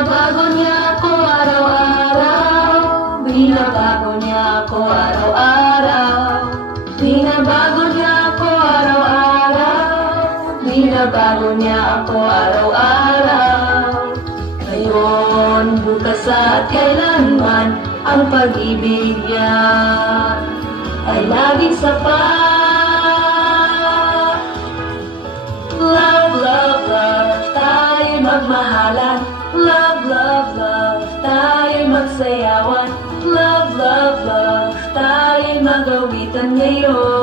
Binabago niya ako araw-araw. Binabago niya ako araw-araw. Binabago niya ako araw-araw. Binabago niya ako araw-araw. Ngayon, bukas at kailanman, ang pag-ibig niya ay laging sapat. Love, love, love, tayo magmahalan. Love, love, love, tayo magsayawan. Love, love, love, tayo magawitan ngayon.